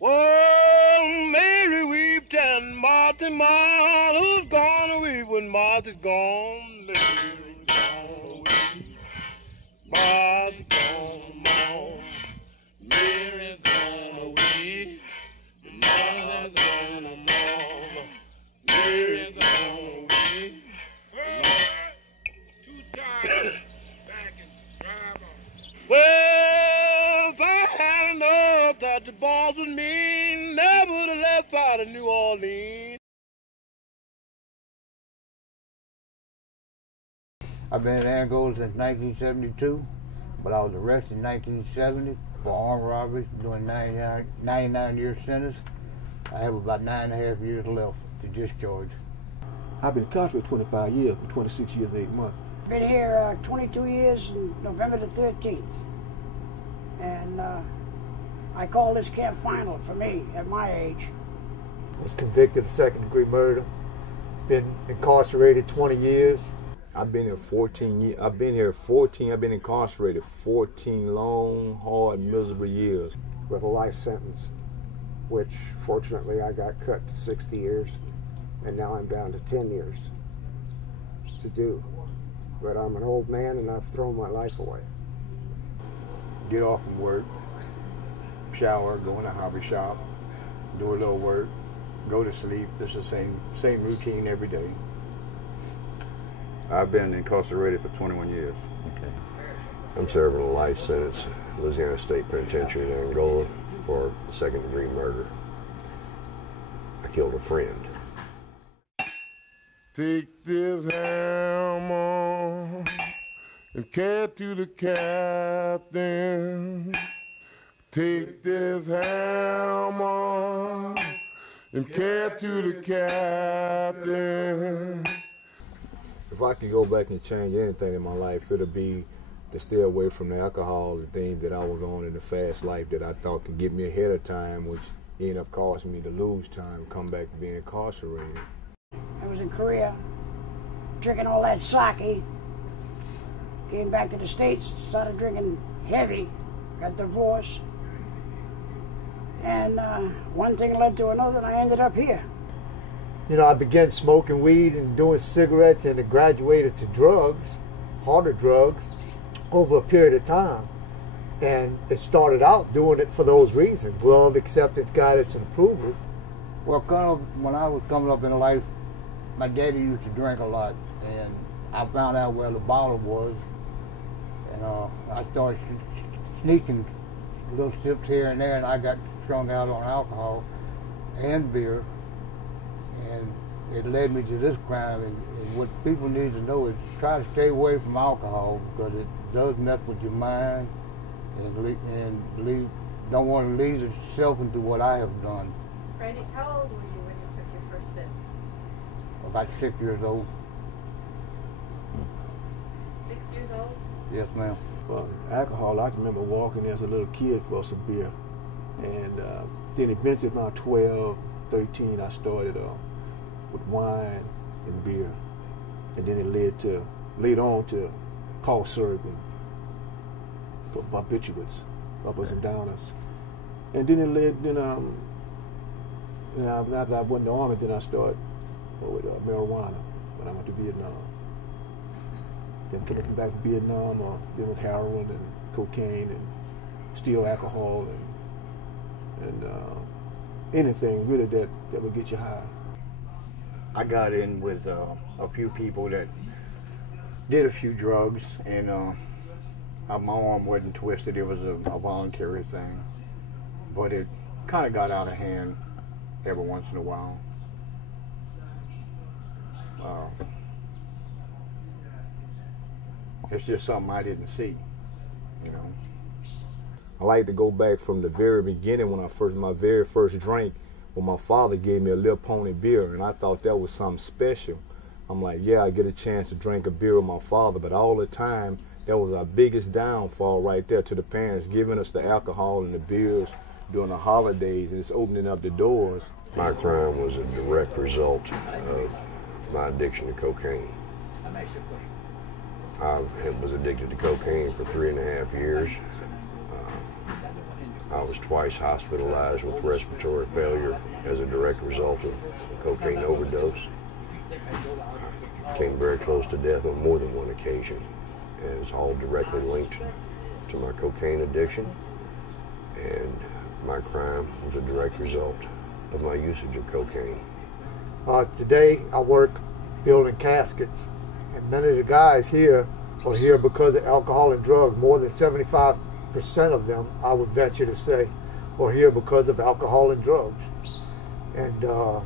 Well, Mary wept and Martha mourned. Who's gonna weep when Martha's gone? Mary's gonna weep. Martha's gonna mourn. Mary's gonna weep. Martha's gonna mourn. Mary's gonna weep. Well, if I had known that the boss was mean, never would have left out of New Orleans. I've been in Angola since 1972, but I was arrested in 1970 for armed robbery, doing 99-year sentence. I have about 9.5 years left to discharge. I've been incarcerated 25 years, 26 years and 8 months. Been here 22 years, November the 13th. And I call this camp final for me at my age. Was convicted of second-degree murder. Been incarcerated 20 years. I've been here 14 years. I've been incarcerated 14 long, hard, miserable years. With a life sentence, which fortunately I got cut to 60 years, and now I'm down to 10 years to do. But I'm an old man and I've thrown my life away. Get off from work, shower, go in a hobby shop, do a little work, go to sleep. It's the same routine every day. I've been incarcerated for 21 years. Okay. I'm serving a life sentence at Louisiana State Penitentiary in Angola for second-degree murder. I killed a friend. Take this hammer and carry it to the captain. Take this hammer and carry it to the captain. If I could go back and change anything in my life, it'll be to stay away from the alcohol and things that I was on in the fast life that I thought could get me ahead of time, which ended up causing me to lose time, come back to being incarcerated. I was in Korea, drinking all that sake. Came back to the States, started drinking heavy, got divorced. And one thing led to another, and I ended up here. You know, I began smoking weed and doing cigarettes, and it graduated to drugs, harder drugs, over a period of time. And it started out doing it for those reasons: love, acceptance, guidance, and approval. Well, when I was coming up in life, my daddy used to drink a lot, and I found out where the bottle was, and I started sneaking little sips here and there, and I got strung out on alcohol and beer, and it led me to this crime. And what people need to know is try to stay away from alcohol, because it does mess with your mind, and don't want to lead yourself into what I have done. Randy, how old were you when you took your first sip? About 6 years old. 6 years old? Yes, ma'am. Well, alcohol, I can remember walking as a little kid for some beer. And then eventually around 12, 13, I started with wine and beer. And then it led on to cough syrup and barbiturates, uppers and downers. And then it led, after I went to the Army, then I started with marijuana when I went to Vietnam. Then coming back to Vietnam, then with heroin and cocaine and steel alcohol and anything really that would get you high. I got in with a few people that did a few drugs, and my arm wasn't twisted. It was a voluntary thing, but it kind of got out of hand every once in a while. It's just something I didn't see, you know. I like to go back from the very beginning when my very first drink, when my father gave me a Little Pony beer, and I thought that was something special. I'm like, yeah, I get a chance to drink a beer with my father, but all the time, that was our biggest downfall right there, to the parents giving us the alcohol and the beers during the holidays, and it's opening up the doors. My crime was a direct result of my addiction to cocaine. I was addicted to cocaine for 3.5 years. I was twice hospitalized with respiratory failure as a direct result of cocaine overdose. I came very close to death on more than one occasion, and it's all directly linked to my cocaine addiction, and my crime was a direct result of my usage of cocaine. Today I work building caskets, and many of the guys here are here because of alcohol and drugs. More than 75% of them, I would venture to say, are here because of alcohol and drugs. And a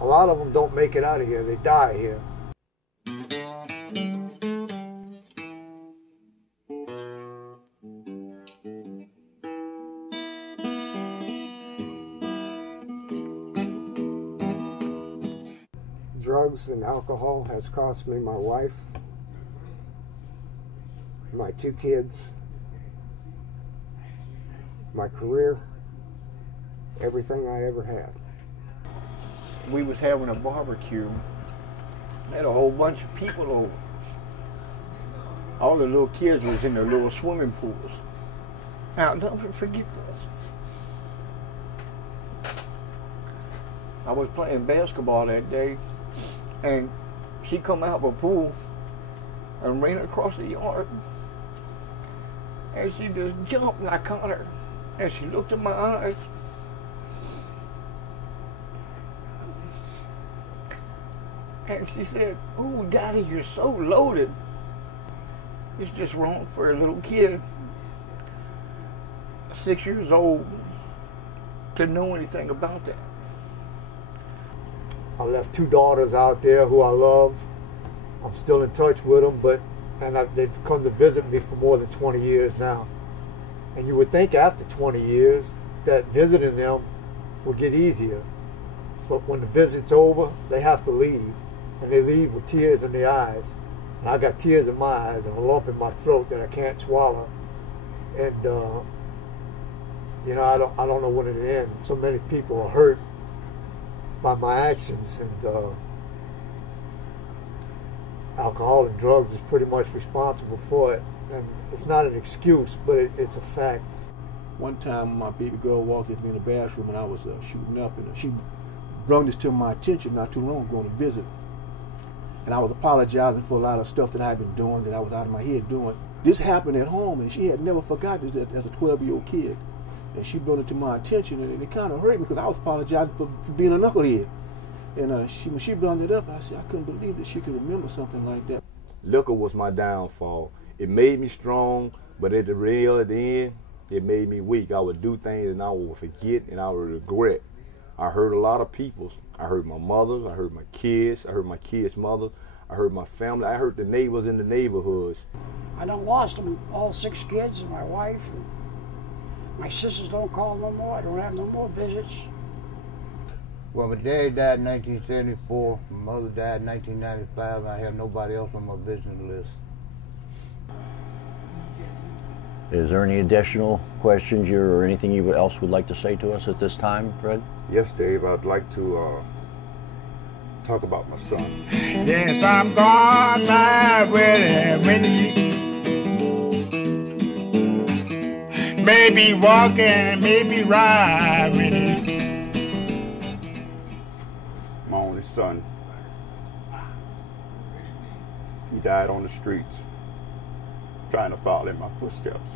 lot of them don't make it out of here. They die here. Drugs and alcohol has cost me my wife, my 2 kids, my career, everything I ever had. We was having a barbecue. Had a whole bunch of people over. All the little kids was in their little swimming pools. Now, don't forget this. I was playing basketball that day, and she come out of a pool and ran across the yard. And she just jumped, and I caught her. And she looked in my eyes. And she said, "Oh, Daddy, you're so loaded." It's just wrong for a little kid, 6 years old, to know anything about that. I left 2 daughters out there who I love. I'm still in touch with them, they've come to visit me for more than 20 years now. And you would think after 20 years that visiting them would get easier. But when the visit's over, they have to leave. And they leave with tears in their eyes. And I got tears in my eyes and a lump in my throat that I can't swallow. And, I don't know when it ends. So many people are hurt by my actions, and alcohol and drugs is pretty much responsible for it. And it's not an excuse, but it's a fact. One time my baby girl walked into me in the bathroom and I was shooting up, and she brought this to my attention not too long ago on a visit. And I was apologizing for a lot of stuff that I had been doing, that I was out of my head doing. This happened at home, and she had never forgotten this as a 12-year-old kid. And she brought it to my attention, and it kind of hurt me because I was apologizing for being a knucklehead. And when she brought it up, I said I couldn't believe that she could remember something like that. Liquor was my downfall. It made me strong, but at the end, it made me weak. I would do things and I would forget and I would regret. I hurt a lot of people. I hurt my mothers, I hurt my kids, I hurt my kids' mothers, I hurt my family, I hurt the neighbors in the neighborhoods. I done lost them, all 6 kids and my wife. And my sisters don't call no more. I don't have no more visits. Well, my dad died in 1974. My mother died in 1995. And I have nobody else on my business list. Is there any additional questions or anything you else would like to say to us at this time, Fred? Yes, Dave, I'd like to talk about my son. Yes, I'm gone now with Winnie. Maybe walking, maybe riding. My only son. He died on the streets, trying to follow in my footsteps.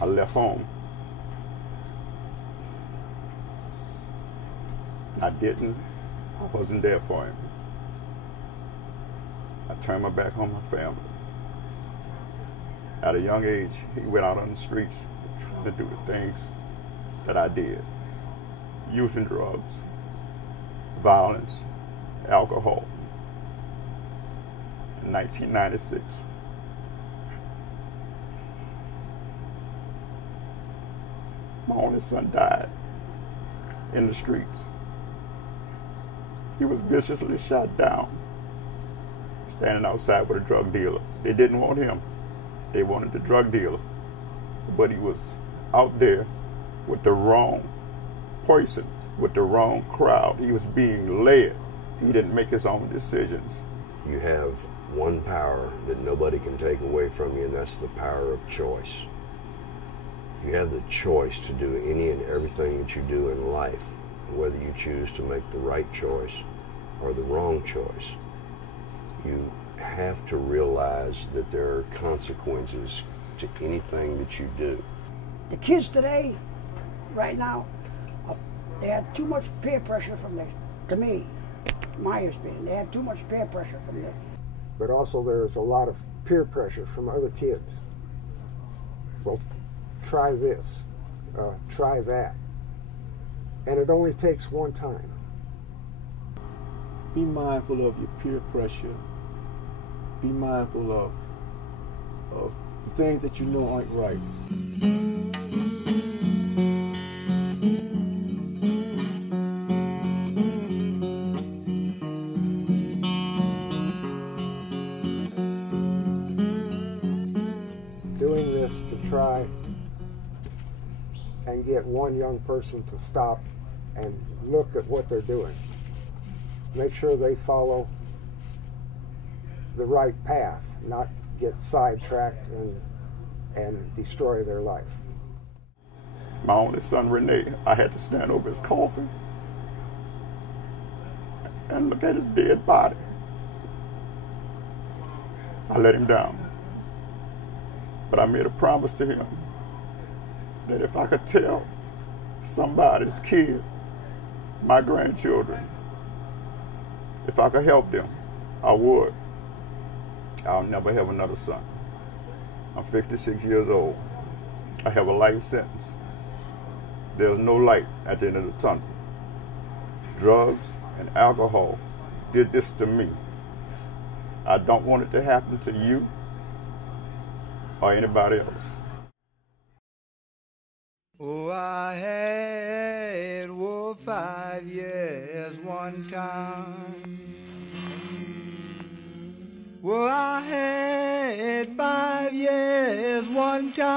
I left home. I wasn't there for him. I turned my back on my family. At a young age, he went out on the streets trying to do the things that I did. Using drugs, violence, alcohol. In 1996. My only son died in the streets. He was viciously shot down, standing outside with a drug dealer. They didn't want him. They wanted the drug dealer. But he was out there with the wrong person, with the wrong crowd. He was being led. He didn't make his own decisions. You have one power that nobody can take away from you, and that's the power of choice. You have the choice to do any and everything that you do in life, whether you choose to make the right choice or the wrong choice. You have to realize that there are consequences to anything that you do. The kids today, right now, they have too much peer pressure from their, to me, my opinion, they have too much peer pressure from their. But also there's a lot of peer pressure from other kids. Well, try this, try that. And it only takes one time. Be mindful of your peer pressure. Be mindful of the things that you know aren't right. Doing this to try and get one young person to stop and look at what they're doing. Make sure they follow the right path, not get sidetracked and destroy their life. My only son, Renee, I had to stand over his coffin and look at his dead body. I let him down. But I made a promise to him that if I could tell somebody's kid, my grandchildren, if I could help them, I would. I'll never have another son. I'm 56 years old. I have a life sentence. There's no light at the end of the tunnel. Drugs and alcohol did this to me. I don't want it to happen to you or anybody else. Oh, I had 5 years one time. Well, I had 5 years one time,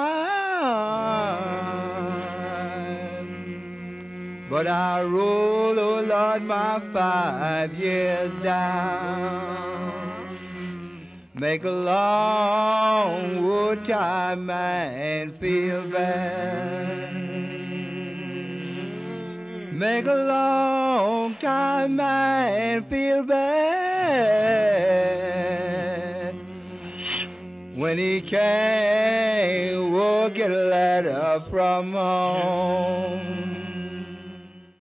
but I rolled, oh Lord, my 5 years down. Make a long wood time and feel bad. Make a long time and feel bad. When he can't get a letter from home.